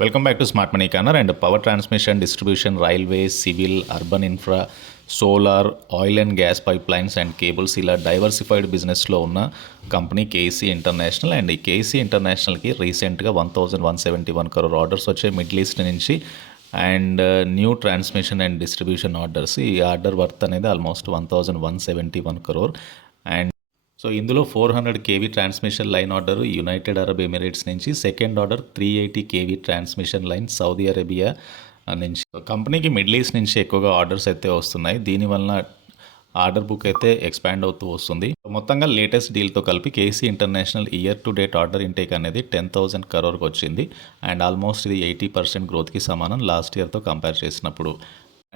Welcome back to smart money corner. And power transmission, distribution, railway, civil, urban infra, solar, oil and gas pipe lines and cables ఇలా diversified బిజినెస్లో ఉన్న company KC international. And ఈ KC ఇంటర్నేషనల్కి రీసెంట్గా 1171 crore orders వచ్చాయి middle east నుంచి. And new transmission and distribution orders, ఈ order worth అనేది almost 1171 crore. And so ఇందులో 400 kV transmission line order United Arab Emirates నుంచి, second order 380 kV transmission line Saudi Arabia నుంచి. కంపెనీకి middle east నుంచి ఎక్కువగా ఆర్డర్స్ అయితే వస్తున్నాయి. దీనివల్ల ఆర్డర్ బుక్ అయితే ఎక్స్పాండ్ అవుతూ వస్తుంది. మొత్తంగా లేటెస్ట్ డీల్తో కలిపి K C international year to date order intake అనేది 10,000 crore వచ్చింది. అండ్ ఆల్మోస్ట్ ఇది 80% గ్రోత్కి సమానం లాస్ట్ ఇయర్తో కంపేర్ చేసినప్పుడు.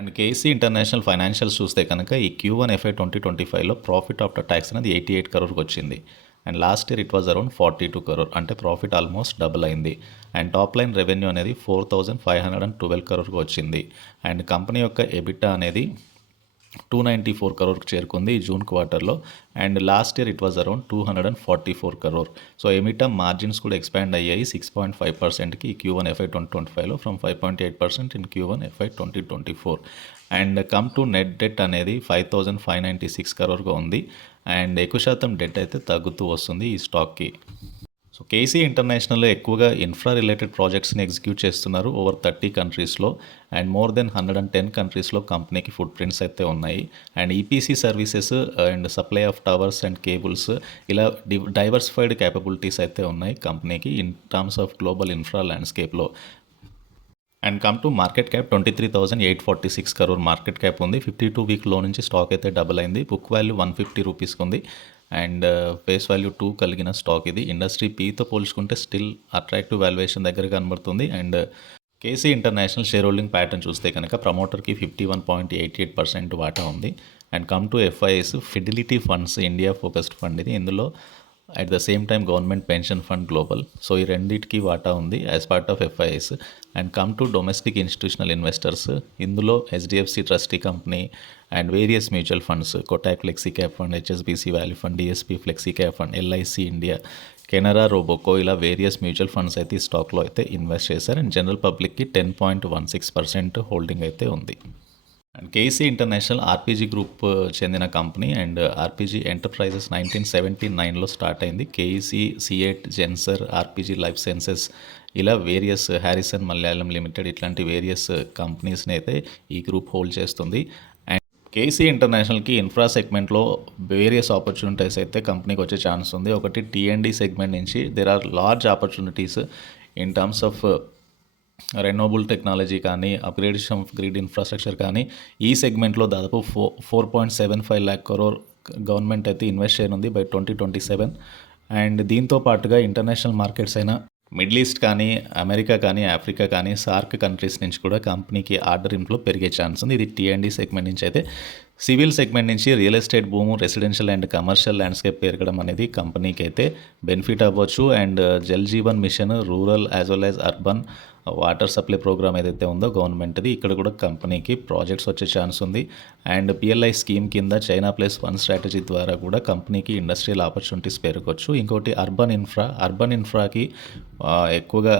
అండ్ కేసీ ఇంటర్నేషనల్ ఫైనాన్షియల్స్ చూస్తే కనుక ఈ Q1 FY 2025లో ప్రాఫిట్ ఆఫ్టర్ ట్యాక్స్ అనేది 88 crore వచ్చింది. And last year it was around 42 crore, అంటే ప్రాఫిట్ ఆల్మోస్ట్ డబుల్ అయింది. అండ్ టాప్ లైన్ రెవెన్యూ అనేది 4,512 crore వచ్చింది. అండ్ కంపెనీ యొక్క ఎబిటా అనేది 294 crore చేరుకుంది ఈ జూన్ క్వార్టర్లో. And last year it was around 244 crore. So EBITDA margins కూడా ఎక్స్పాండ్ అయ్యాయి 6.5%కి ఈ Q1 FY 2025లో from 5.8% in Q1 FY 2024. And come to net debt అనేది 5,596 crore ఉంది. అండ్ ఎక్కువ శాతం డెట్ అయితే తగ్గుతూ వస్తుంది ఈ స్టాక్కి. సో కేసీ ఇంటర్నేషనల్లో ఎక్కువగా ఇన్ఫ్రా రిలేటెడ్ ప్రాజెక్ట్స్ని ఎగ్జిక్యూట్ చేస్తున్నారు ఓవర్ 30 కంట్రీస్లో. అండ్ మోర్ దెన్ 110 కంట్రీస్లో కంపెనీకి ఫుట్ ప్రింట్స్ అయితే ఉన్నాయి. And EPC services and supply of towers and cables ఇలా డైవర్సిఫైడ్ క్యాపబిలిటీస్ అయితే ఉన్నాయి కంపెనీకి in terms of global infra ల్యాండ్స్కేప్లో. And come to market cap 23,846 crore market cap ఉంది. 52 వీక్లో నుంచి స్టాక్ అయితే డబుల్ అయింది. బుక్ వాల్యూ 150 రూపీస్కి ఉంది. అండ్ ఫేస్ వాల్యూ 2 కలిగిన స్టాక్ ఇది. ఇండస్ట్రీ పీతో పోల్చుకుంటే స్టిల్ అట్రాక్టివ్ వాల్యుయేషన్ దగ్గర కనబడుతుంది. And KC international share holding pattern చూస్తే కనుక ప్రమోటర్కి 51.88% వాటా ఉంది. And come to FIIs, Fidelity funds India focused fund ఇది. ఇందులో at the same time government pension fund global, so ఈ రెండింటికి వాటా ఉంది as part of FIIs. And come to domestic institutional investors, ఇందులో HDFC trustee company and various mutual funds, Kotak flexi cap fund, HSBC value fund, DSP flexi cap fund, LIC India, Canara రోబోకో ఇలా various mutual funds అయితే ఈ స్టాక్లో అయితే invest చేశారు. And general పబ్లిక్కి 10.16% holding అయితే ఉంది. And KC international RPG group చెందిన కంపెనీ. అండ్ ఆర్పీజీ ఎంటర్ప్రైజెస్ 1979లో స్టార్ట్ అయింది. KC, CEAT, Zensar, RPG life sciences ఇలా వేరియస్, హ్యారిసన్ మలయాళం లిమిటెడ్ ఇట్లాంటి వేరియస్ కంపెనీస్ని అయితే ఈ గ్రూప్ హోల్డ్ చేస్తుంది. అండ్ కేసీ ఇంటర్నేషనల్కి ఇన్ఫ్రా సెగ్మెంట్లో వేరియస్ ఆపర్చునిటీస్ అయితే కంపెనీకి వచ్చే ఛాన్స్ ఉంది. ఒకటి టీఎండి సెగ్మెంట్ నుంచి there are large opportunities in terms of renewable technology కానీ, అప్గ్రేడేషన్ ఆఫ్ గ్రిడ్ ఇన్ఫ్రాస్ట్రక్చర్ కానీ ఈ సెగ్మెంట్లో దాదాపు 4.75 lakh crore గవర్నమెంట్ అయితే ఇన్వెస్ట్ చేయనుంది బై 2027. అండ్ దీంతో పాటుగా ఇంటర్నేషనల్ మార్కెట్స్ అయిన మిడిల్ ఈస్ట్ కానీ, అమెరికా కానీ, ఆఫ్రికా కానీ, సార్క్ కంట్రీస్ నుంచి కూడా కంపెనీకి ఆర్డర్ ఇన్ఫ్లో పెరిగే ఛాన్స్ ఉంది. ఇది టీఎండి సెగ్మెంట్ నుంచి. అయితే సివిల్ సెగ్మెంట్ నుంచి రియల్ ఎస్టేట్ భూము, రెసిడెన్షియల్ అండ్ కమర్షియల్ ల్యాండ్స్కేప్ పెరగడం అనేది కంపెనీకి అయితే బెనిఫిట్ అవ్వచ్చు. And Jal Jeevan mission, rural as well as urban water supply programme ఏదైతే ఉందో గవర్నమెంట్ది, ఇక్కడ కూడా కంపెనీకి ప్రాజెక్ట్స్ వచ్చే ఛాన్స్ ఉంది. అండ్ పిఎల్ఐ స్కీమ్ కింద చైనా +1 స్ట్రాటజీ ద్వారా కూడా కంపెనీకి ఇండస్ట్రియల్ ఆపర్చునిటీస్ పెరగవచ్చు. ఇంకోటి అర్బన్ ఇన్ఫ్రాకి ఎక్కువగా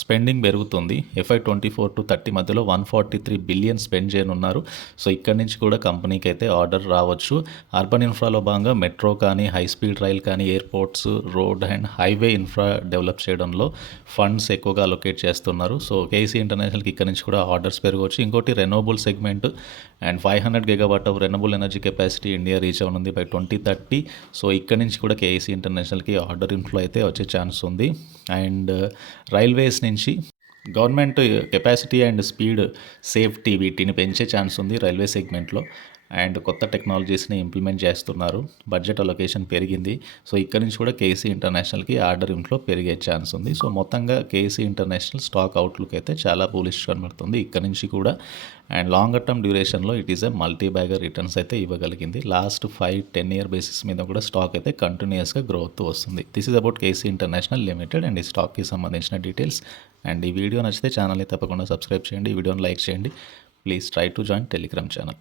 స్పెండింగ్ పెరుగుతుంది. FY 24 to 30 మధ్యలో 143 బిలియన్ స్పెండ్ చేయనున్నారు. సో ఇక్కడి నుంచి కూడా కంపెనీకి అయితే ఆర్డర్ రావచ్చు. అర్బన్ ఇన్ఫ్రాలో భాగంగా మెట్రో కానీ, హై స్పీడ్ రైల్ కానీ, airports, road and highway infra develop చేయడంలో ఫండ్స్ ఎక్కువగా అలొకేట్ చేస్తున్నారు. సో కేసీ ఇంటర్నేషనల్కి ఇక్కడ నుంచి కూడా ఆర్డర్స్ పెరగవచ్చు. ఇంకోటి renewable segment and 500 GW of renewable energy capacity India reach అవనుంది బై 2030. సో ఇక్కడ నుంచి కూడా కేసీ ఇంటర్నేషనల్కి ఆర్డర్ ఇన్ఫ్లో అయితే వచ్చే ఛాన్స్ ఉంది. అండ్ రైల్వేస్ నుంచి government capacity and speed, safety వీటిని పెంచే ఛాన్స్ ఉంది రైల్వే సెగ్మెంట్లో. అండ్ కొత్త టెక్నాలజీస్ని ఇంప్లిమెంట్ చేస్తున్నారు. బడ్జెట్ అలొకేషన్ పెరిగింది. సో ఇక్కడ నుంచి కూడా కేసీ ఇంటర్నేషనల్కి ఆర్డర్ ఇన్ఫ్లో పెరిగే ఛాన్స్ ఉంది. సో మొత్తంగా కేసీ ఇంటర్నేషనల్ స్టాక్ అవుట్లుక్ అయితే చాలా బులిష్ కనబడుతుంది ఇక్కడ నుంచి కూడా. అండ్ లాంగర్ టర్మ్ డ్యూరేషన్లో it is a multi bagger returns అయితే ఇవ్వగలిగింది. లాస్ట్ 5-10 year బేసిస్ మీద కూడా స్టాక్ అయితే కంటిన్యూస్గా గ్రోత్ వస్తుంది. This is about K C international limited and ఈ స్టాక్కి సంబంధించిన డీటెయిల్స్. అండ్ ఈ వీడియో నచ్చితే ఛానల్ని తప్పకుండా సబ్స్క్రైబ్ చేయండి. ఈ వీడియోని లైక్ చేయండి. Please try to join Telegram channel.